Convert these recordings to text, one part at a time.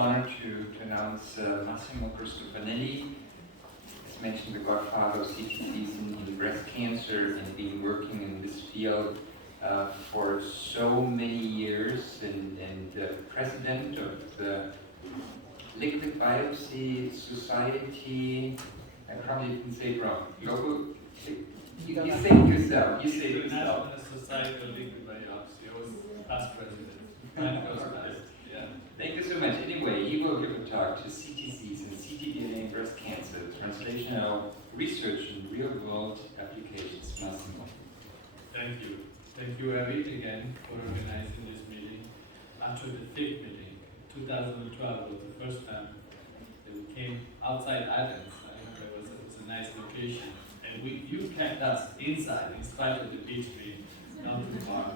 honor to announce Massimo Cristofanilli. As mentioned, the godfather of CTCs in breast cancer, and been working in this field for so many years, and president of the Liquid Biopsy Society. I probably didn't say it wrong. You say it yourself. You say it yourself. International Society of Liquid Biopsy. I was past president. Mine goes past. Yeah. Thank you so much. Anyway, he will give a talk to CTCs and ctDNA breast cancer, translational research and real-world applications. Massimo. Thank you. Thank you, Eric, again for organizing this meeting. After the fifth meeting, 2012 was the first time that we came outside Athens. I remember it was a nice location. And you kept us inside in spite of the beach being not too far.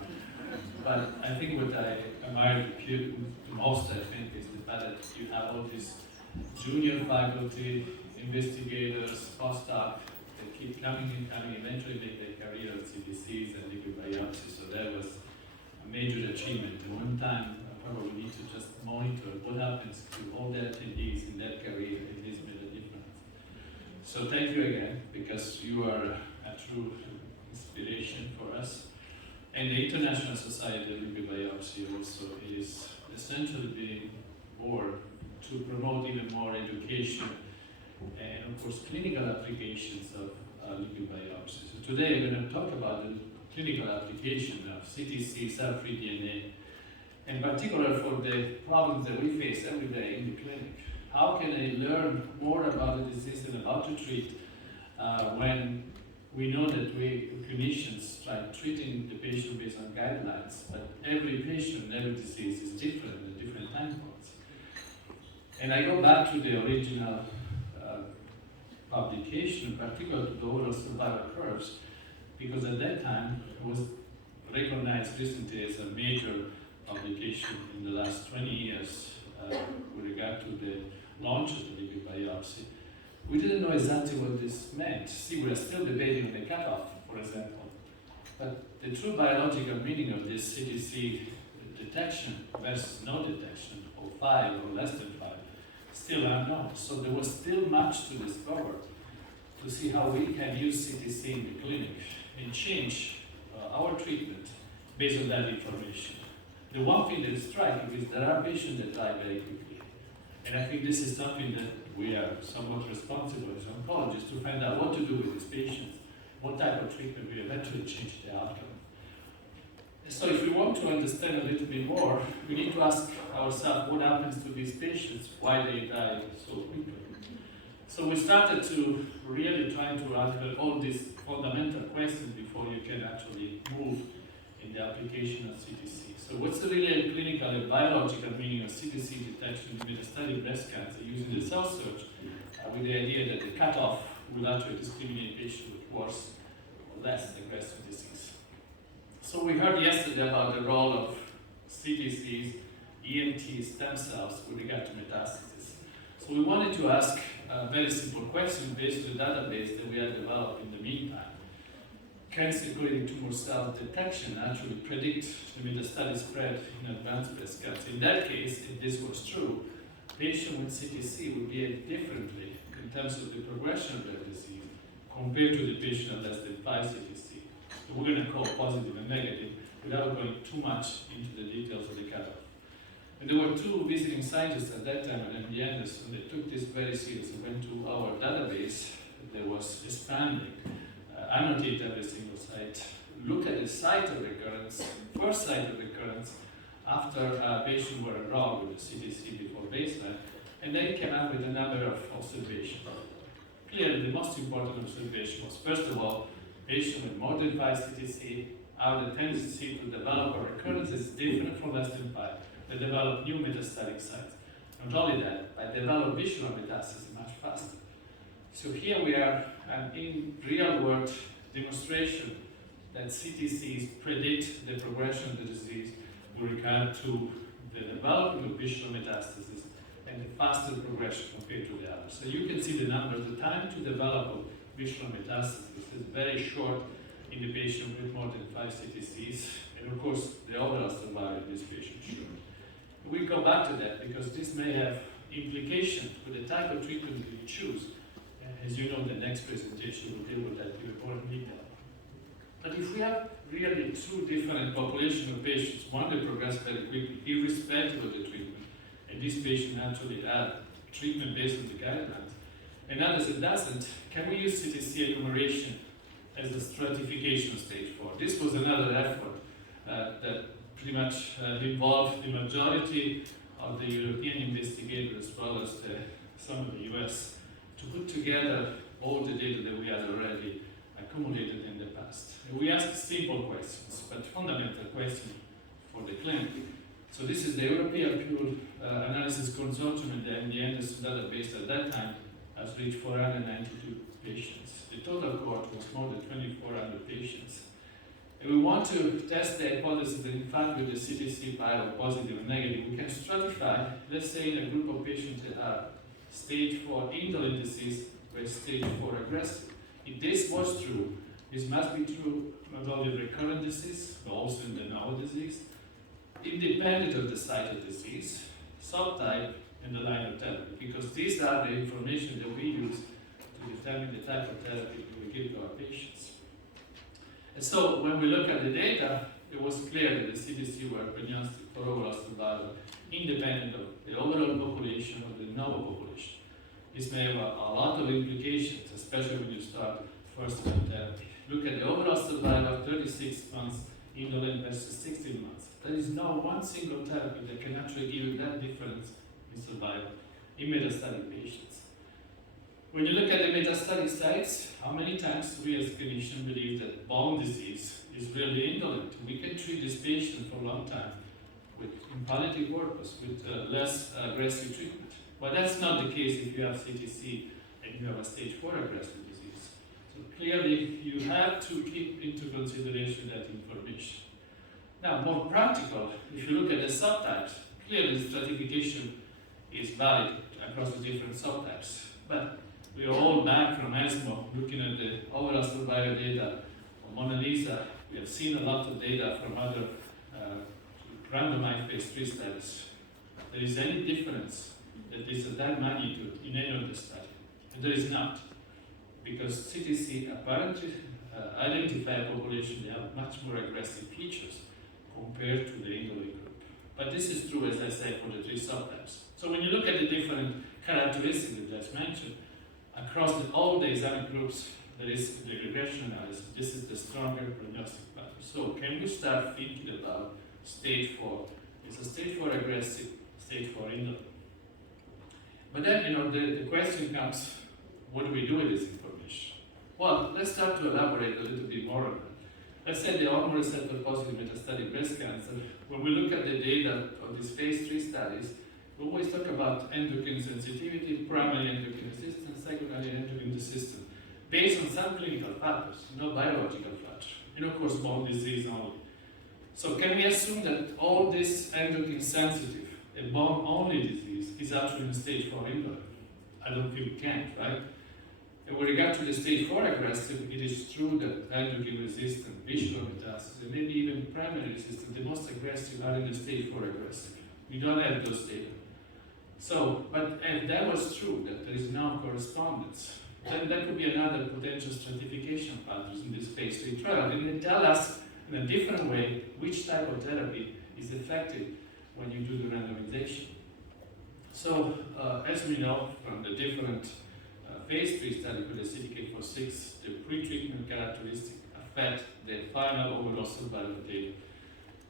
But I think what I admire the most, I think, is the fact that you have all these junior faculty, investigators, postdoc that keep coming and coming, eventually make their career at CTCs and liquid biopsy. So that was a major achievement. And one time, I probably need to just monitor what happens to all the attendees in that career, and this made a difference. So thank you again, because you are a true inspiration for us. And the International Society of Liquid Biopsy also is essentially being born to promote even more education and, of course, clinical applications of liquid biopsy. So today we're going to talk about the clinical application of CTC cell-free DNA, in particular for the problems that we face every day in the clinic. How can I learn more about the disease and about to treat when we know that we clinicians try treating the patient based on guidelines, but every patient and every disease is different at different time points. And I go back to the original publication, in particular to the overall survival curves, because at that time it was recognized recently as a major publication in the last 20 years with regard to the launch of the liquid biopsy. We didn't know exactly what this meant. See, we are still debating on the cutoff, for example. But the true biological meaning of this CTC detection versus no detection, or 5 or less than 5, still unknown. So there was still much to discover to see how we can use CTC in the clinic and change our treatment based on that information. The one thing that is striking is there are patients that die very quickly. And I think this is something that we are somewhat responsible as oncologists to find out what to do with these patients, what type of treatment will eventually change the outcome. So if we want to understand a little bit more, we need to ask ourselves what happens to these patients, why they die so quickly. So we started to really try to answer all these fundamental questions before you can actually move in the application of CTC. So what's the really clinical and biological meaning of CTC detection in metastatic breast cancer using the cell search with the idea that the cutoff will actually discriminate patients with worse or less aggressive disease. So we heard yesterday about the role of CTCs, EMT, stem cells with regard to metastasis. So we wanted to ask a very simple question based on the database that we had developed in the meantime. Can circulating tumor cell detection actually predict the metastatic spread in advanced breast cancer? In that case, if this was true, patients with CTC would behave differently in terms of the progression of their disease compared to the patient at less than 5 CTC. So we're going to call positive and negative without going too much into the details of the cutoff. And there were 2 visiting scientists at that time at MD Anderson that took this very seriously, went to our database that was expanding, annotate every single site, look at the site of recurrence, first site of recurrence, after a patient were enrolled with the CTC before baseline, and then came up with a number of observations. Clearly, the most important observation was, first of all, patients with more than 5 CTC have the tendency to develop a recurrence is different from less than 5. They develop new metastatic sites. Not only that, but develop visual metastasis much faster. So here we are in real-world demonstration that CTCs predict the progression of the disease with regard to the development of visual metastasis and the faster progression compared to the others. So you can see the numbers. The time to develop a visual metastasis is very short in the patient with more than 5 CTCs, and of course the overall survival in this patient is short. We'll come back to that because this may have implications with the type of treatment that you choose. As you know, the next presentation will deal with that in more detail. But if we have really two different populations of patients, one that progress very quickly, irrespective of the treatment, and this patient actually had treatment based on the guidelines, and others that doesn't, can we use CTC enumeration as a stratification stage 4? This was another effort that pretty much involved the majority of the European investigators as well as some of the US to put together all the data that we had already accumulated in the past. And we asked simple questions, but fundamental questions for the clinic. So this is the European Pool Analysis Consortium, and the Anderson database at that time has reached 492 patients. The total cohort was more than 2,400 patients. And we want to test the hypothesis that in fact with the CTC viral positive and negative, we can stratify, let's say in a group of patients that are stage 4 indolent disease with stage 4 aggressive. If this was true, this must be true not only recurrent disease, but also in the novel disease, independent of the site of disease, subtype, and the line of therapy, because these are the information that we use to determine the type of therapy we give to our patients. And so when we look at the data, it was clear that the CTC were prognostic for overall survival, independent of the overall population or the novel population. This may have a lot of implications, especially when you start first-line therapy. Look at the overall survival, 36 months, indolent versus 16 months. There is no one single therapy that can actually give you that difference in survival in metastatic patients. When you look at the metastatic sites, how many times do we as clinicians believe that bone disease is really indolent? We can treat this patient for a long time with in palliative purpose, with less aggressive treatment. But that's not the case if you have CTC and you have a stage 4 aggressive disease. So clearly, you have to keep into consideration that information. Now, more practical, if you look at the subtypes, clearly the stratification is valid across the different subtypes. But we are all back from ESMO looking at the overall survival data on Mona Lisa. We have seen a lot of data from other randomized phase 3 studies. There is any difference that is of that magnitude in any of the study? And there is not, because CTC apparently identify a population that have much more aggressive features compared to the indolent group. But this is true, as I said, for the 3 subtypes. So when you look at the different characteristics that I just mentioned, across all the examined groups, there is the regression analysis. This is the stronger prognostic pattern. So can we start thinking about stage 4? It's a stage 4 aggressive, stage 4 indolent. But then, the question comes, what do we do with this information? Well, let's start to elaborate a little bit more on that. Let's say the hormone receptor positive metastatic breast cancer. When we look at the data of these phase 3 studies, we always talk about endocrine sensitivity, primary endocrine resistance, secondary endocrine resistance, based on some clinical factors, not biological factors, and of course bone disease only. So can we assume that all this endocrine sensitive, a bone only disease, is actually in stage 4 indolent? I don't think we can, right? And with regard to the stage 4 aggressive, it is true that endocrine resistant, visceral metastasis, and maybe even primary resistant, the most aggressive are in the stage 4 aggressive. We don't have those data. So, but if that was true, that there is no correspondence, then that could be another potential stratification factors in this phase 3 trial. And they tell us in a different way which type of therapy is effective when you do the randomization. So, as we know from the different phase 3 study with the CDK4/6, the pre-treatment characteristics affect the final overall survival data.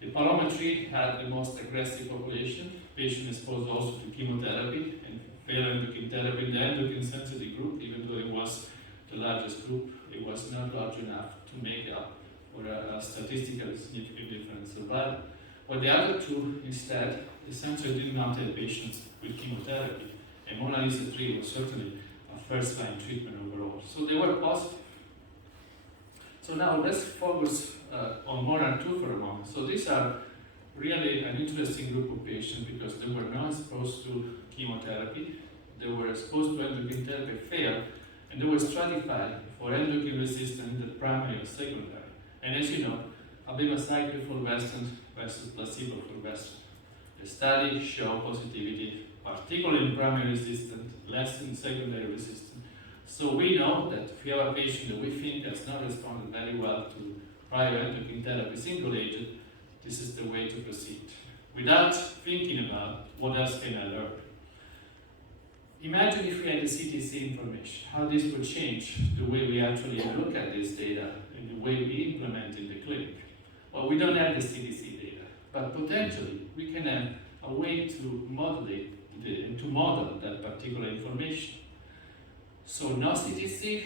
The palliative had the most aggressive population, patients exposed also to chemotherapy and failed endocrine therapy in the endocrine sensitive group, even though it was the largest group, it was not large enough to make up for a statistically significant difference in survival. But the other two, instead, essentially did not have patients with chemotherapy, and Mona Lisa 3 was certainly a first-line treatment overall. So they were positive. So now let's focus on MORAN-2 for a moment. So these are really an interesting group of patients because they were not exposed to chemotherapy, they were exposed to endocrine therapy, failed, and they were stratified for endocrine resistant, the primary or secondary. And as you know, abemaciclib fulvestrant versus placebo fulvestrant. The study showed positivity, particularly in primary resistant, less in secondary resistant. So we know that if we have a patient that we think has not responded very well to prior endocrine therapy single agent, this is the way to proceed, without thinking about what else can I learn. Imagine if we had the CTC information, how this would change the way we actually look at this data and the way we implement in the clinic. Well, we don't have the CTC data, but potentially we can have a way to modulate and to model that particular information. So no CTC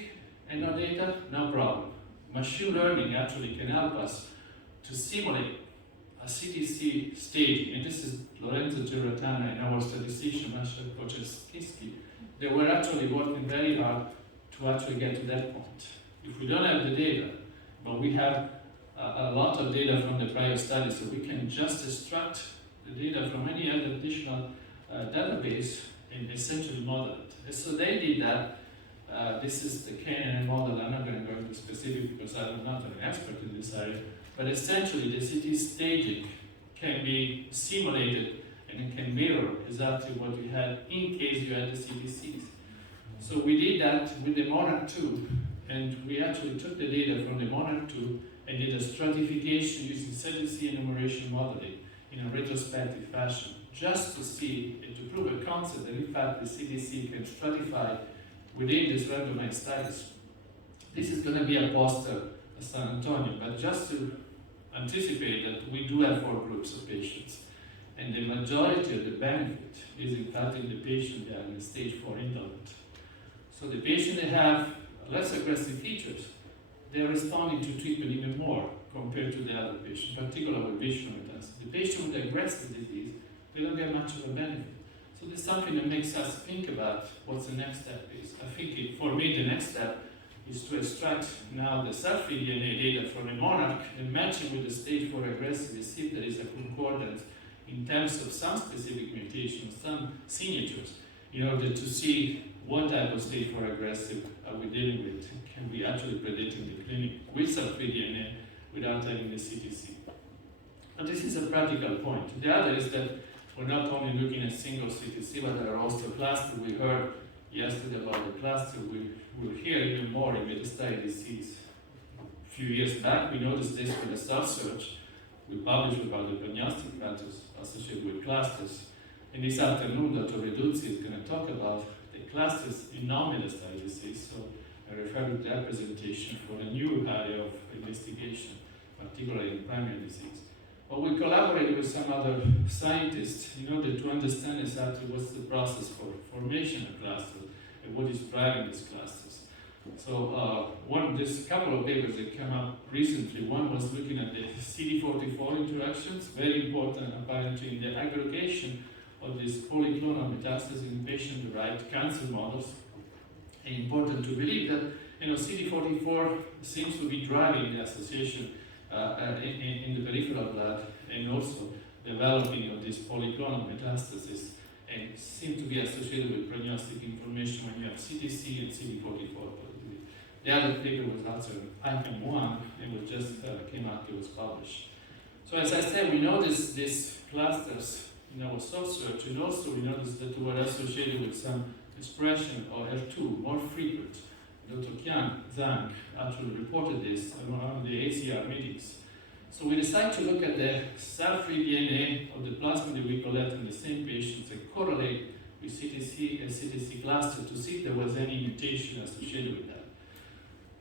and no data, no problem. Machine learning actually can help us to simulate a CTC staging, and this is Lorenzo Giratana and our statistician, Massimo Cristofanilli. They were actually working very hard to actually get to that point. If we don't have the data, but we have a lot of data from the prior studies, so we can just extract the data from any other additional database and essentially model it. And so they did that. This is the KNN model. I'm not going to go into specific because I'm not an expert in this area. But essentially, the CT staging can be simulated and it can mirror exactly what you had in case you had the CTCs. So we did that with the Monarch 2, and we actually took the data from the Monarch 2 and did a stratification using CTC enumeration modeling in a retrospective fashion, just to see and to prove a concept that in fact the CTC can stratify within this randomized studies. This is going to be a poster at San Antonio, but just to anticipate that we do have 4 groups of patients, and the majority of the benefit is in fact in the patient that are in stage 4 indolent. So the patient that have less aggressive features, they're responding to treatment even more compared to the other patient, particularly with visual metastasis. The patient with aggressive disease, they don't get much of a benefit. So this is something that makes us think about what's the next step is. I think for me the next step is to extract now the cell-free DNA data from the Monarch and match it with the stage 4 aggressive and see if there is a concordance in terms of some specific mutations, some signatures, in order to see what type of stage 4 aggressive are we dealing with. Can we actually predict in the clinic with cell-free DNA without having the CTC? But this is a practical point. The other is that we're not only looking at single CTC, but there are also clusters. We heard yesterday about the cluster. We will hear even more in metastatic disease. A few years back, we noticed this with the self-search. We published about the prognostic factors associated with clusters. And this afternoon, Dr. Reduzzi is going to talk about the clusters in non-metastatic disease. So I refer to that presentation for a new area of investigation, particularly in primary disease. But we collaborated with some other scientists in order to understand exactly what's the process for formation of clusters and what is driving these clusters. So this couple of papers that came up recently, one was looking at the Cd44 interactions, very important apparently in the aggregation of these polyclonal metastases in patient-derived cancer models. And important to believe that Cd44 seems to be driving the association in the peripheral blood and also developing of these polyclonal metastases and seem to be associated with prognostic information when you have CTC and CD44 positivity. The other paper was also ICAM1 and it just came out, it was published. So as I said, we noticed these clusters in our source search, and also we noticed that they were associated with some expression of F2, more frequent. Dr. Kian Zhang actually reported this on one of the ACR meetings. So we decided to look at the cell-free DNA of the plasma that we collect in the same patients and correlate with CTC and CTC cluster to see if there was any mutation associated with that.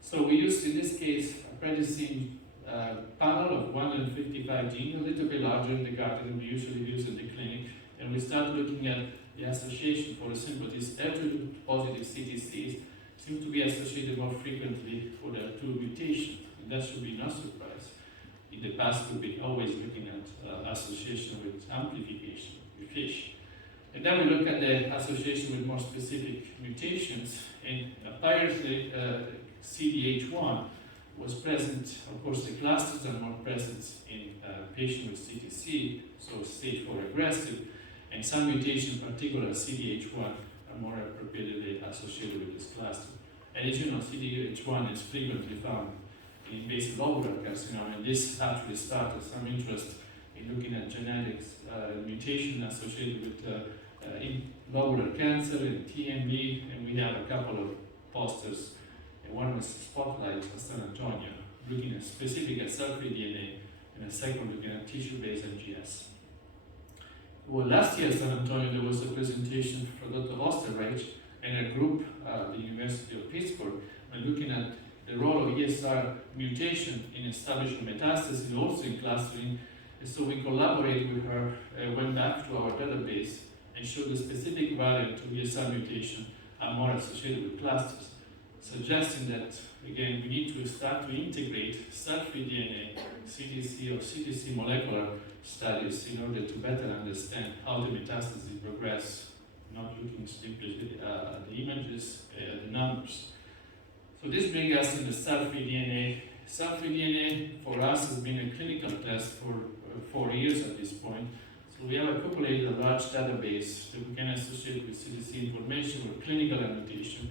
So we used, in this case, a prednisone panel of 155 genes, a little bit larger in the garden than we usually use in the clinic, and we started looking at the association for a simple, these F2 positive CTCs seem to be associated more frequently for the 2 mutations, and that should be no surprise. In the past, we've been always looking at association with amplification, with fish. And then we look at the association with more specific mutations, and apparently CDH1 was present. Of course, the clusters are more present in patients with CTC, so stage 4 aggressive, and some mutations, in particular CDH1, are more appropriately associated with this cluster. And as you know, CDH1 is frequently found in invasive lobular carcinoma, and this actually started some interest in looking at genetics, mutation associated with in lobular cancer and TMB, and we have a couple of posters. And one was Spotlight of San Antonio, looking at specific at cell-free DNA, and a second looking at tissue-based NGS. Well, last year at San Antonio, there was a presentation for Dr. Osterreich and a group at the University of Pittsburgh, looking at the role of ESR mutation in establishing metastasis and also in clustering. And so we collaborated with her, went back to our database, and showed the specific variant of ESR mutation are more associated with clusters, suggesting that, again, we need to start to integrate cell-free DNA, CTC or CTC molecular studies in order to better understand how the metastases progress, not looking simply at the images, the numbers. So this brings us in the cell-free DNA. Cell-free DNA for us has been a clinical test for 4 years at this point. So we have accumulated a large database that we can associate with CTC information with clinical annotation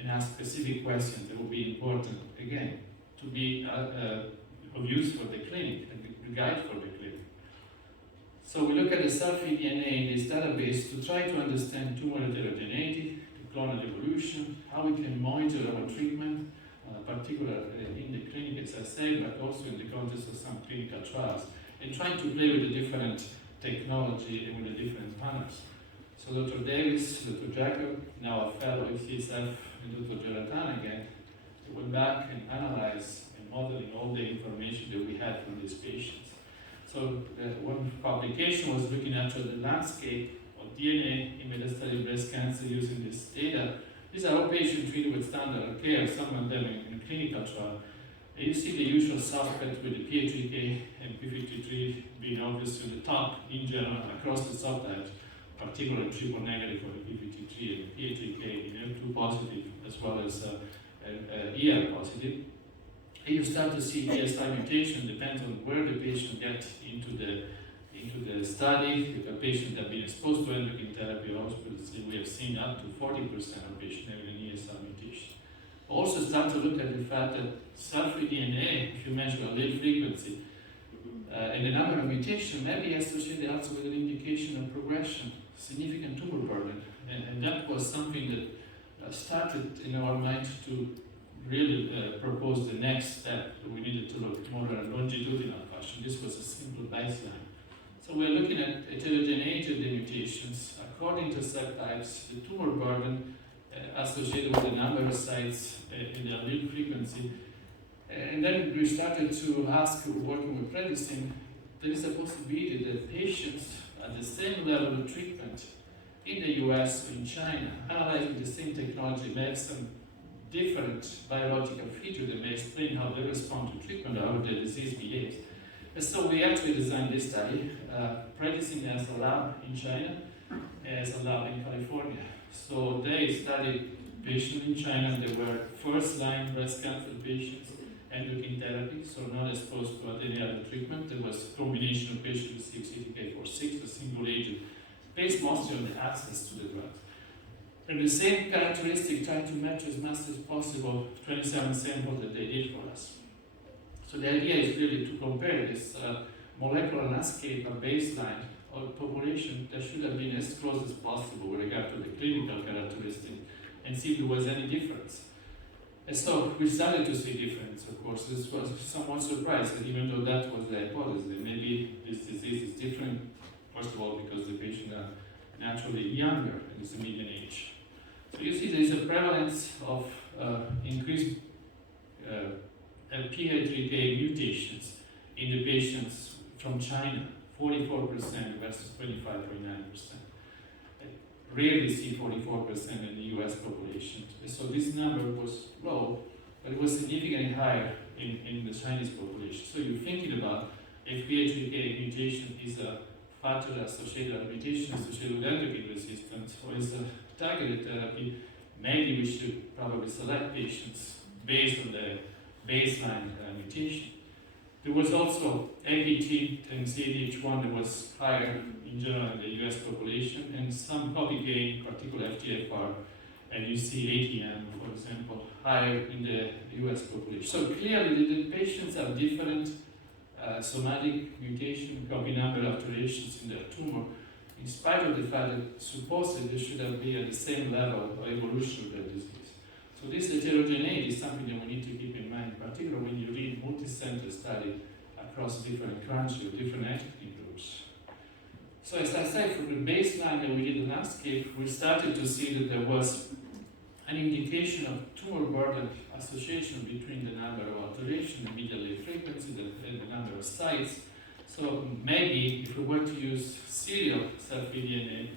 and ask specific questions that will be important, again, to be of use for the clinic and the guide for the clinic. So we look at the cell-free DNA in this database to try to understand tumor heterogeneity, the clonal evolution, how we can monitor our treatment, particularly in the clinic, as I say, but also in the context of some clinical trials, and trying to play with the different technology and with the different panels. So Dr. Davis, Dr. Jacob, now a fellow at CSF, and Dr. Geratan again, went back and analyzed and modeling all the information that we had from these patients. So one publication was looking at the landscape of DNA in metastatic breast cancer using this data. These are all patients treated with standard of care, some of them in a clinical trial. And you see the usual suspects with the PI3K and P53 being obviously the top in general across the subtypes, particularly triple negative for the P53 and PI3K in HER2 positive as well as ER positive. And you start to see ESI mutation depends on where the patient gets into the study. If a patient has been exposed to endocrine therapy, we have seen up to 40% of patients having an ESI mutation. Also start to look at the fact that cell-free DNA, if you measure allele frequency, and the number of mutations may be associated also with an indication of progression, significant tumor burden. And that was something that started in our mind to really propose the next step that we needed to look more at a longitudinal fashion. This was a simple baseline. So we're looking at heterogeneity of the mutations. According to subtypes, the tumor burden associated with the number of sites in the allele frequency. And then we started to ask, working with prednisone, there is a possibility that patients at the same level of treatment in the US or in China, analyzing the same technology, may have some different biological features that may explain how they respond to treatment or how the disease behaves. And so we actually designed this study. Prednisone has a lab in China, has a lab in California. So they studied patients in China that were first-line breast cancer patients, endocrine therapy, so not exposed to any other treatment. There was a combination of patients with ctDNA, a single agent, based mostly on the access to the drugs. And the same characteristic, trying to match as much as possible 27 samples that they did for us. So the idea is really to compare this molecular landscape, a baseline of population that should have been as close as possible with regard to the clinical characteristic and see if there was any difference. And so we started to see difference, of course. This was somewhat surprising, even though that was the hypothesis, that maybe this disease is different, first of all, because the patients are naturally younger, and it's a median age. So you see there is a prevalence of increased PI3K mutations in the patients from China, 44% versus 25.9%. Rarely see 44% in the US population. So this number was low, but it was significantly higher in the Chinese population. So you're thinking about if PI3K mutation is a factor associated, a mutation associated with endocrine resistance, or is a targeted therapy, maybe we should probably select patients based on the baseline mutation. There was also APT and CDH1 that was higher in general in the US population, and some copy gain, particularly FGFR, and you see ATM, for example, higher in the US population. So clearly the patients have different somatic mutation, copy number alterations in their tumor, in spite of the fact that supposedly they should have been at the same level of evolution of their disease. So this heterogeneity is something that we need to keep in mind, particularly when you read multi-center study across different countries, different ethnic groups. So as I said, from the baseline that we did the landscape, we started to see that there was an indication of tumor burden association between the number of alterations, the medial wave frequency, and the number of sites. So maybe if we were to use serial cell-free DNA,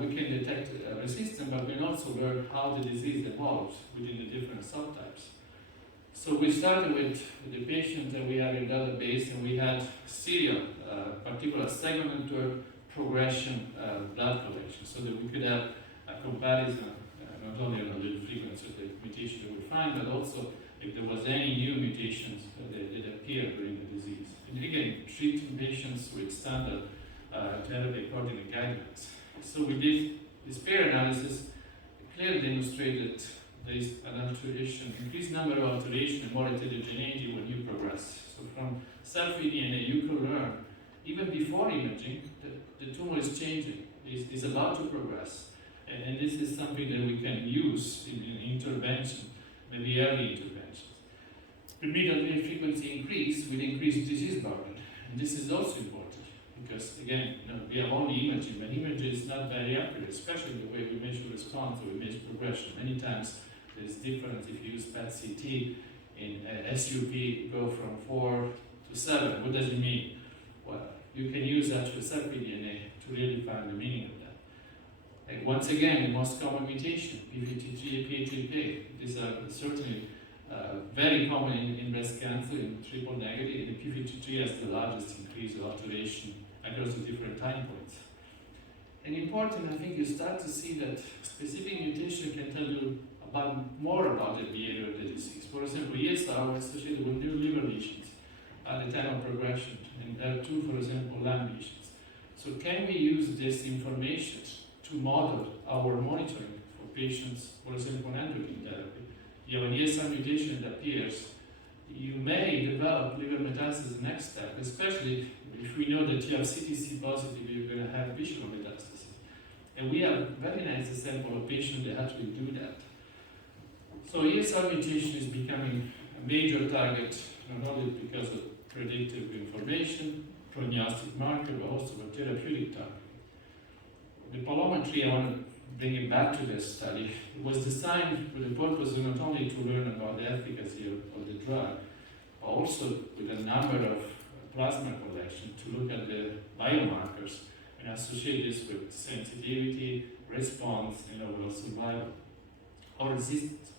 we can detect resistance, but we can also learn how the disease evolves within the different subtypes. So we started with the patient that we had in the database, and we had serial, particular segment to progression blood collection, so that we could have a comparison not only on the frequency of the mutation that we find, but also if there was any new mutations that appeared during the disease. And again, treating patients with standard therapy according to guidelines. So we did this pair analysis, clearly demonstrated there is an alteration, increased number of alterations and more heterogeneity when you progress. So from cell-free DNA, you can learn, even before imaging, that the tumor is changing, is about to progress. And this is something that we can use in intervention, maybe early interventions. The medial wave frequency increase will increase disease burden. And this is also important because, again, we have only imaging, but imaging is not very accurate, especially the way we measure response or we measure progression. Many times there's difference if you use PET-CT in SUV, go from 4 to 7. What does it mean? Well, you can use actual cell-free DNA to really find the meaning of that. And once again, the most common mutation, p53, p53. These are certainly very common in breast cancer, in triple negative, and p53 has the largest increase of alteration across the different time points. And important, I think you start to see that specific mutation can tell you more about the behavior of the disease. For example, ESR was associated with new liver lesions at the time of progression, and L2, for example, lung lesions. So can we use this information to model our monitoring for patients, for example, on endocrine therapy? You have an ESR mutation that appears, you may develop liver metastasis next step, especially if we know that you have CTC positive, you're going to have visceral metastasis. And we have very nice example of patients that actually do that. So ESR mutation is becoming a major target, not only because of predictive information, prognostic marker, but also a therapeutic target. The palometry, I want to bring it back to this study, it was designed with the purpose of not only to learn about the efficacy of the drug, but also with a number of plasma collection to look at the biomarkers and associate this with sensitivity, response, and overall survival or resistance.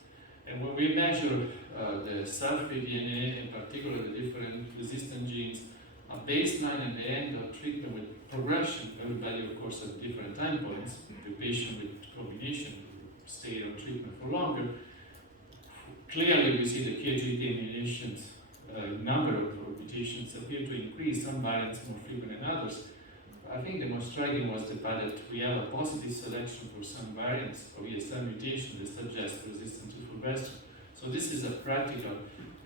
And when we measure the cell-free DNA, in particular the different resistant genes, at baseline and the end of treatment with progression, everybody of course at different time points, the patient with combination stay on treatment for longer, clearly we see the PGT mutations, number of mutations appear to increase, some variants more frequent than others. I think the most striking was the fact that we have a positive selection for some variants of ESR mutation that suggest resistance to fulvestrant. So this is a practical,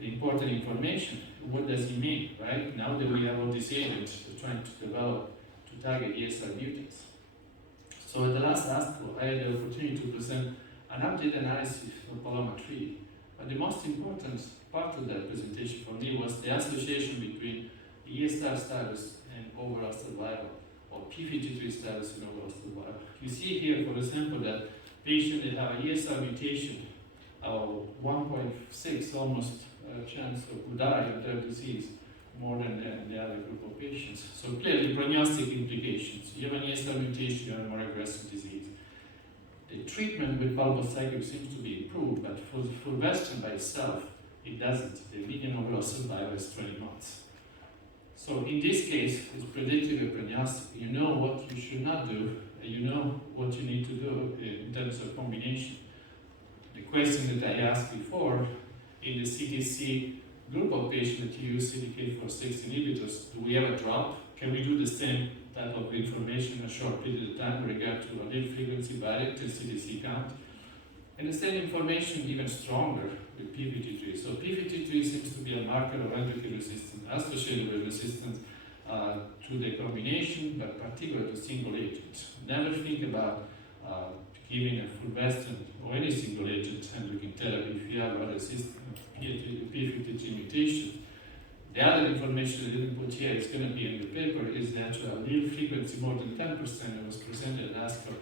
important information. What does it mean, right? Now that we have all these agents trying to develop to target ESR mutants. So at the last ASCO, I had the opportunity to present an updated analysis of palometry. But the most important part of that presentation for me was the association between ESR status and overall survival, or p53 status and overall survival. You see here, for example, that patients that have a ESR mutation of 1.6 almost chance of die of their disease, more than the other group of patients. So clearly, prognostic implications. You have an ESR mutation, you have a more aggressive disease. The treatment with palbociclib seems to be improved, but for fulvestrant by itself, it doesn't. The median overall survival is 20 months. So in this case, it's predictive and prognostic. You know what you should not do, and you know what you need to do in terms of combination. The question that I asked before, in the CTC group of patients that use ctDNA inhibitors, do we have a drop? Can we do the same type of information in a short period of time with regard to allele frequency, variant, and CTC count? And the same information even stronger with p53. So p53 seems to be a marker of endocrine resistance associated with resistance to the combination, but particularly to single agent. Never think about giving a fulvestrant or any single agent endocrine therapy if you have a resistant p53 mutation. The other information I didn't put here is going to be in the paper is the actual allele frequency more than 10% that was presented at ASCO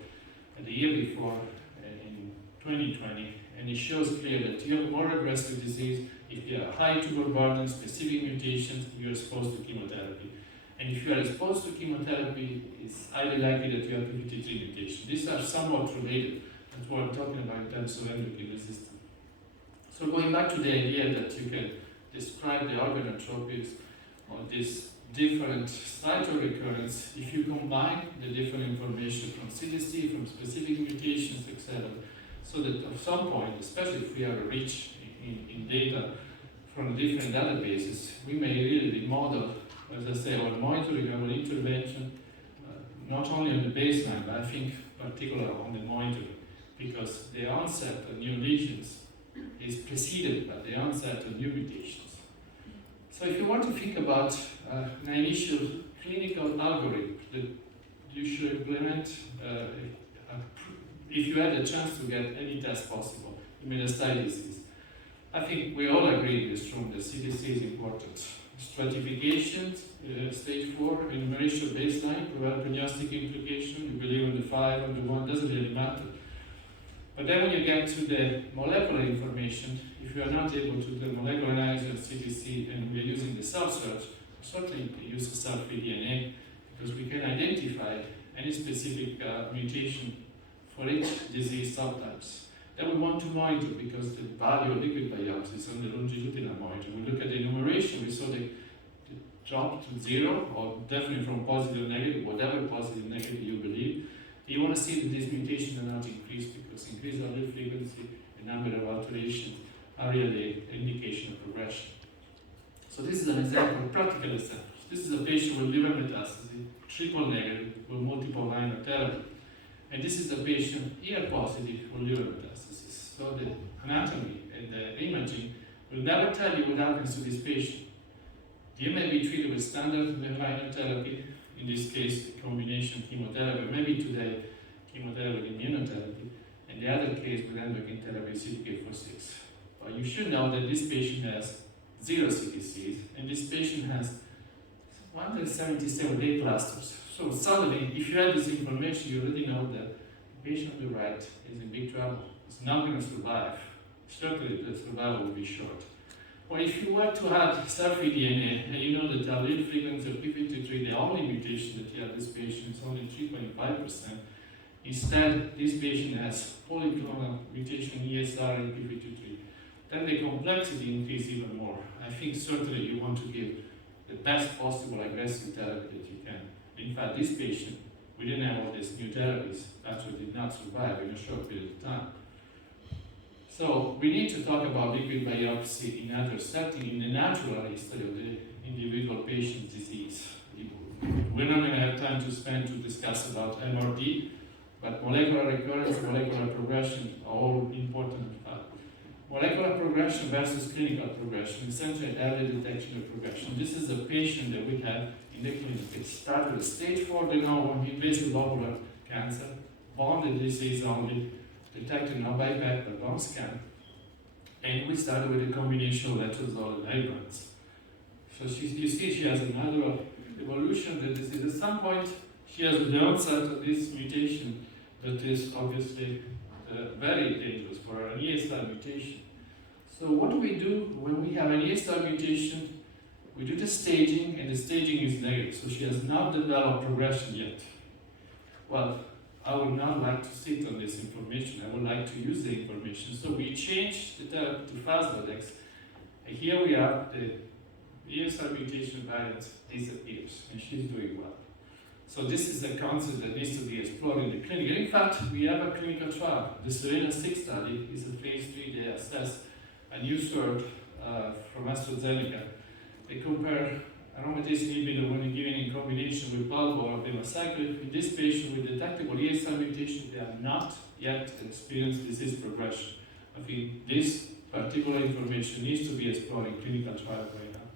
the year before in 2020, and it shows clearly that you have more aggressive disease if you have high tumor burden, specific mutations, you are exposed to chemotherapy. And if you are exposed to chemotherapy, it's highly likely that you have p53 mutation. These are somewhat related. That's what I'm talking about in terms of endocrine resistance. So going back to the idea that you can describe the organotropics or this different site of recurrence, if you combine the different information from CTC, from specific mutations, etc., so that at some point, especially if we are rich in data from different databases, we may really model, as I say, our monitoring, our intervention, not only on the baseline, but I think particularly on the monitoring, because the onset of new lesions is preceded by the onset of new mutations. So if you want to think about an initial clinical algorithm that you should implement if you had a chance to get any test possible in metastatic disease, I think we all agree in this room that CTC is important. Stratification, stage 4, enumeration baseline, provide prognostic implication, you believe in the 5 and the 1, doesn't really matter. But then when you get to the molecular information, if you are not able to do the molecular analysis of CTC and we are using the cell search, certainly use the cell-free DNA because we can identify any specific mutation for each disease subtypes. Then we want to monitor because the value of liquid biopsies on the longitudinal monitor. We look at the enumeration, we saw the drop to 0 or definitely from positive or negative, whatever positive or negative you believe. You want to see that these mutations are not increased because increased allele frequency and number of alterations are really an indication of progression. So this is an example, a practical example. This is a patient with liver metastasis, triple negative, with multiple line of therapy. And this is a patient ER positive with liver metastasis. So the anatomy and the imaging will never tell you what happens to this patient. You may be treated with standard line of therapy, in this case, the combination chemotherapy, maybe today chemotherapy with immunotherapy, and the other case with endocrine therapy, CDK4/6. But you should know that this patient has 0 CTCs, and this patient has 177 day clusters. So suddenly, if you have this information, you already know that the patient on the right is in big trouble. It's not going to survive. Certainly, the survival will be short. Or if you were to add cell-free DNA, and you know that the allele frequency of p53, the only mutation that you have this patient is only 3.5%. Instead, this patient has polyclonal mutation ESR and p53. Then the complexity increases even more. I think certainly you want to give the best possible aggressive therapy that you can. In fact, this patient, we didn't have all these new therapies, actually did not survive in a short period of time. So we need to talk about liquid biopsy in other settings, in the natural history of the individual patient's disease. We're not going to have time to spend to discuss about MRD, but molecular recurrence, molecular progression are all important. Molecular progression versus clinical progression, essentially early detection of progression. This is a patient that we have in the clinic. It started with stage 4 de novo invasive lobular cancer, bone disease only, detected not by PET but bone scan. And we started with a combination of letrozole and Ibrance. So you see she has another evolution of the disease. At some point, she has the onset of this mutation that is obviously very dangerous for her, an ESR mutation. So what do we do when we have an ESR mutation? We do the staging, and the staging is negative, so she has not developed progression yet. Well, I would not like to sit on this information. I would like to use the information. So we change the therapy to Faslodex, and here we are, the ESR mutation variant disappears, and she's doing well. So this is a concept that needs to be explored in the clinic. And in fact, we have a clinical trial. The Serena-6 study is a phase 3. They assess a new SERD from AstraZeneca. They compare aromatase inhibitor when given in combination with palbo or abemaciclib. In this patient with detectable ESR mutation, they are not yet experience disease progression. I think this particular information needs to be explored in clinical trial right now.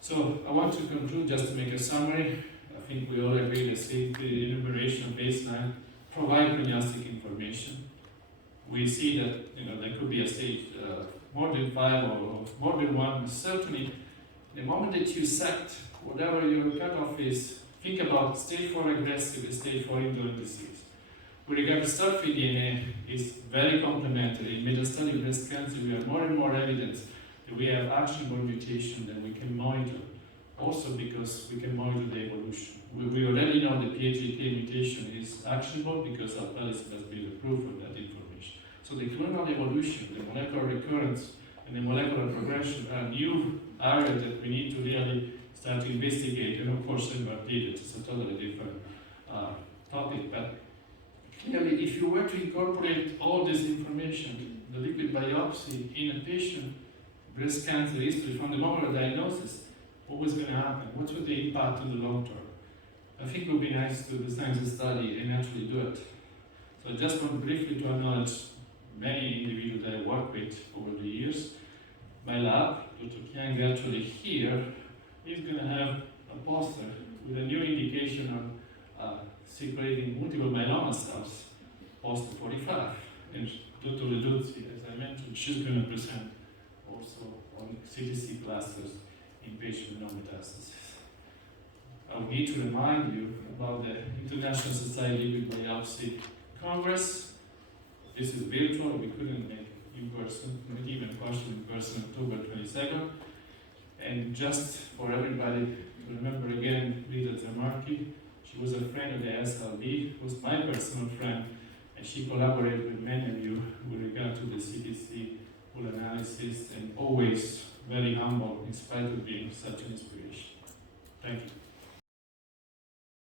So I want to conclude just to make a summary. I think we all agree that safety enumeration of baseline provide prognostic information. We see that there could be a stage more than 5 or more than 1. Certainly, the moment that you set whatever your cutoff is, think about stage 4 aggressive and stage 4 indolent disease. With regard to ctDNA, it's very complementary. In metastatic breast cancer, we have more and more evidence that we have actionable mutation that we can monitor. Also because we can monitor the evolution. We already know the PHK mutation is actionable because alpelisib has been approved for that information. So the clonal evolution, the molecular recurrence, and the molecular progression are new areas that we need to really start to investigate. And of course, MRD, it's a totally different topic. But clearly, if you were to incorporate all this information, the liquid biopsy in a patient, breast cancer history from the moment of diagnosis, what was going to happen? What would the impact in the long term? I think it would be nice to design the study and actually do it. So I just want briefly to acknowledge many individuals that I worked with over the years. My lab, Dr. Kiang, actually here, is going to have a poster with a new indication on circulating multiple myeloma cells, poster 45. And Dr. Leduzzi, as I mentioned, she's going to present also on CTC clusters in patients with no metastasis. I need to remind you about the International Society Liquid Biopsy Congress. This is virtual, we couldn't make it in person, not even partially in person, October 22nd. And just for everybody to remember again, Rita Zamarki, she was a friend of the SLB, was my personal friend, and she collaborated with many of you with regard to the CTC full analysis, and always very humble in spite of being such an inspiration. Thank you.